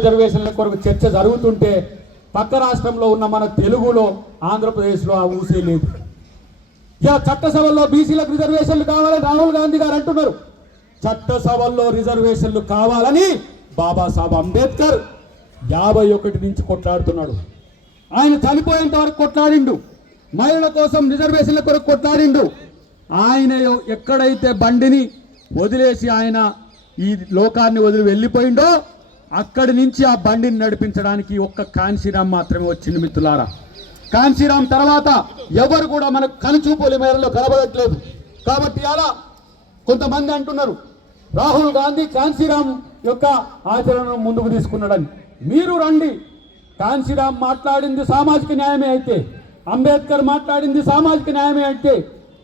రిజర్వేషన్ల కొరకు చర్చ జరుగుతుంటే పక్క రాష్ట్రంలో ఉన్న మన తెలుగులో ఆంధ్రప్రదేశ్లో ఆ ఊసే లేదు. ఇక చట్టసభల్లో బీసీలకు రిజర్వేషన్లు కావాలని రాహుల్ గాంధీ గారు అంటున్నారు. చట్టసభల్లో రిజర్వేషన్లు కావాలని బాబాసాహెబ్ అంబేద్కర్ యాభై ఒకటి నుంచి కొట్లాడుతున్నాడు. ఆయన చనిపోయేంత వరకు కొట్లాడిండు. మహిళల కోసం రిజర్వేషన్ల కొరకు కొట్లాడిండు. ఆయన ఎక్కడైతే బండిని వదిలేసి ఆయన ఈ లోకాన్ని వదిలి వెళ్ళిపోయిండో అక్కడి నుంచి ఆ బండిని నడిపించడానికి ఒక్క కాన్సీరామ్ మాత్రమే వచ్చింది మిత్రులారా. కాన్సీరామ్ తర్వాత ఎవరు కూడా మనకు కనుచూపుల మేరలో కనబడట్లేదు. కాబట్టి అలా కొంతమంది అంటున్నారు రాహుల్ గాంధీ కాన్సీరామ్ యొక్క ఆచరణను ముందుకు తీసుకున్నాడని. మీరు రండి కాన్సీరామ్ మాట్లాడింది సామాజిక న్యాయమే అయితే అంబేద్కర్ మాట్లాడింది సామాజిక న్యాయమే అయితే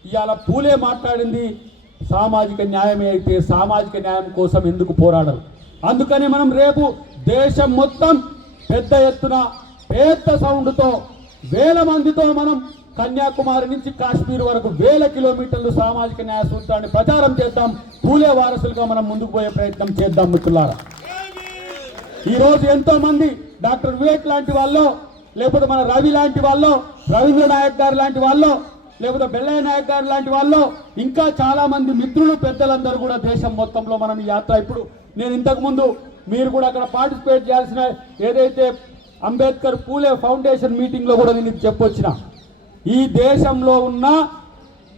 ఇవాళ పూలే మాట్లాడింది సామాజిక న్యాయమే అయితే సామాజిక న్యాయం కోసం ఎందుకు పోరాడరు? అందుకని మనం రేపు దేశం మొత్తం పెద్ద ఎత్తున పెద్ద సౌండ్తో వేల మందితో మనం కన్యాకుమారి నుంచి కాశ్మీర్ వరకు వేల కిలోమీటర్లు సామాజిక న్యాయ సూత్రాన్ని ప్రచారం చేద్దాం. పూలే వారసులుగా మనం ముందుకు పోయే ప్రయత్నం చేద్దాం మిత్రులారా. ఈరోజు ఎంతో మంది డాక్టర్ వివేక్ లాంటి వాళ్ళు లేకపోతే మన రవి లాంటి వాళ్ళు రవీంద్ర నాయక్ గారు లాంటి వాళ్ళు లేకపోతే బెల్లయ్య నాయక్ గారు లాంటి వాళ్ళు ఇంకా చాలా మంది మిత్రులు పెద్దలందరూ కూడా దేశం మొత్తంలో మనం యాత్ర ఇప్పుడు నేను ఇంతకుముందు మీరు కూడా అక్కడ పార్టిసిపేట్ చేయాల్సిన ఏదైతే అంబేద్కర్ పూలే ఫౌండేషన్ మీటింగ్లో కూడా నేను చెప్పొచ్చిన ఈ దేశంలో ఉన్న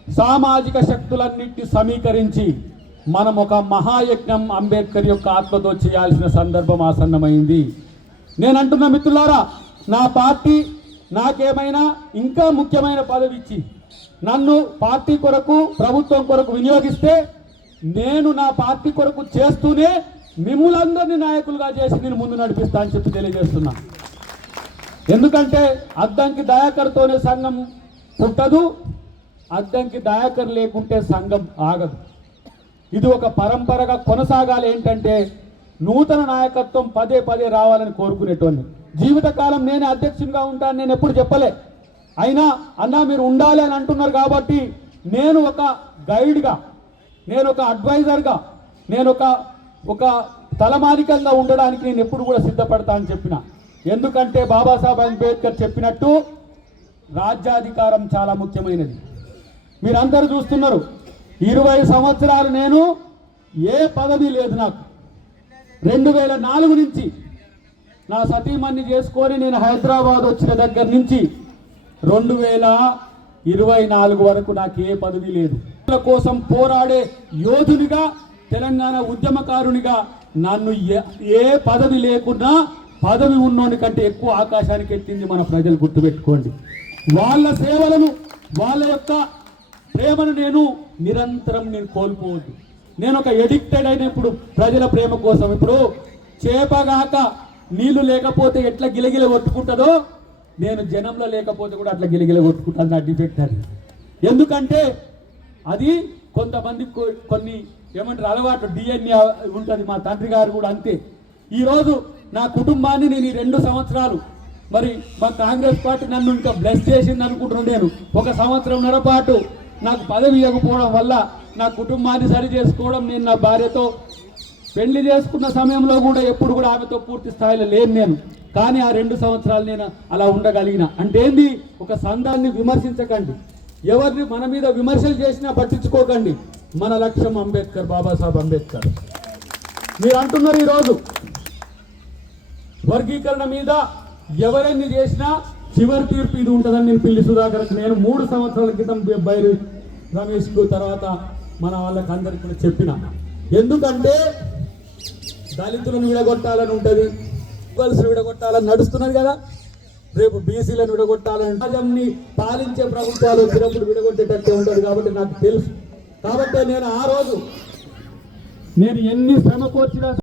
సామాజిక శక్తులన్నింటినీ సమీకరించి మనం ఒక మహాయజ్ఞం అంబేద్కర్ యొక్క ఆత్మతో చేయాల్సిన సందర్భం ఆసన్నమైంది. నేను అంటున్న మిత్రులారా నా పార్టీ నాకేమైనా ఇంకా ముఖ్యమైన పదవి ఇచ్చి నన్ను పార్టీ కొరకు ప్రభుత్వం కొరకు వినియోగిస్తే నేను నా పార్టీ కొరకు చేస్తూనే మిమ్ములందరినీ నాయకులుగా చేసి నేను ముందు నడిపిస్తా అని చెప్పి తెలియజేస్తున్నా. ఎందుకంటే అద్దంకి దయాకర్తోనే సంఘం పుట్టదు అద్దంకి దయాకర్ లేకుంటే సంఘం ఆగదు. ఇది ఒక పరంపరగా కొనసాగాలి ఏంటంటే నూతన నాయకత్వం పదే పదే రావాలని కోరుకునేటోని జీవితకాలం నేనే అధ్యక్షునిగా ఉంటాను నేను ఎప్పుడు చెప్పలే. అయినా అన్నా మీరు ఉండాలి అని అంటున్నారు కాబట్టి నేను ఒక గైడ్గా నేను ఒక అడ్వైజర్గా నేను ఒక ఒక తలమానికంగా ఉండడానికి నేను ఎప్పుడు కూడా సిద్ధపడతా అని చెప్పిన. ఎందుకంటే బాబాసాహెబ్ అంబేద్కర్ చెప్పినట్టు రాజ్యాధికారం చాలా ముఖ్యమైనది. మీరందరూ చూస్తున్నారు ఇరవై సంవత్సరాలు నేను ఏ పదవి లేదు నాకు. రెండు వేల నాలుగు నుంచి నా సతీమణ్ణి చేసుకొని నేను హైదరాబాద్ వచ్చిన దగ్గర నుంచి రెండు వేల ఇరవై నాలుగు వరకు నాకు ఏ పదవి లేదు. కోసం పోరాడే యోధునిగా తెలంగాణ ఉద్యమకారునిగా నన్ను ఏ- ఏ పదవి లేకున్నా పదవి ఉన్నోని కంటే ఎక్కువ ఆకాశానికి ఎత్తింది మన ప్రజలు గుర్తుపెట్టుకోండి. వాళ్ళ సేవలను వాళ్ళ యొక్క ప్రేమను నేను నిరంతరం నేను కోల్పోవద్దు. నేను ఒక ఎడిక్టెడ్ అయినప్పుడు ప్రజల ప్రేమ కోసం ఇప్పుడు చేపగాక నీళ్ళు లేకపోతే ఎట్లా గిలగిల కొట్టుకుంటుందో నేను జనంలో లేకపోతే కూడా అట్లా గిలగిల కొట్టుకుంటాను నా డిఫెక్ట్ అది. ఎందుకంటే అది కొంతమంది కొ- కొన్ని ఏమంటారు అలవాటు డిఎన్ఏ ఉంటుంది మా తండ్రి గారు కూడా అంతే. ఈరోజు నా కుటుంబాన్ని నేను ఈ రెండు సంవత్సరాలు మరి మా కాంగ్రెస్ పార్టీ నన్ను ఇంకా బ్లెస్ చేసింది అనుకుంటున్నాను నేను. ఒక సంవత్సరంన్నర పాటు నాకు పదవి ఇవ్వకపోవడం వల్ల నా కుటుంబాన్ని సరి చేసుకోవడం నేను నా భార్యతో పెళ్ళి చేసుకున్న సమయంలో కూడా ఎప్పుడు కూడా ఆమెతో పూర్తి స్థాయిలో లేను నేను. కానీ ఆ రెండు సంవత్సరాలు నేను అలా ఉండగలిగిన. అంటే ఏంది? ఒక సంఘాన్ని విమర్శించకండి. ఎవరిని మన మీద విమర్శలు చేసినా పట్టించుకోకండి. మన లక్ష్యం అంబేద్కర్ బాబాసాహెబ్ అంబేద్కర్. మీరు అంటున్నారు ఈరోజు వర్గీకరణ మీద ఎవరెన్ని చేసినా చివరి తీర్పు ఇది ఉంటుందని నేను పిల్లి సుధాకర్ నేను మూడు సంవత్సరాల క్రితం బయలు రమేష్కు తర్వాత మన వాళ్ళకి అందరికి కూడా చెప్పిన. ఎందుకంటే దళితులను విడగొట్టాలని ఉంటుంది గర్ల్స్ విడగొట్టాలని నడుస్తున్నది కదా. రేపు బీసీలను విడగొట్టాలని సమాజంని పాలించే ప్రభుత్వాలు వచ్చినప్పుడు విడగొట్టేటట్టే ఉంటుంది కాబట్టి నాకు తెలుసు. కాబట్టి నేను ఆ రోజు నేను ఎన్ని శ్రమ కోర్చినా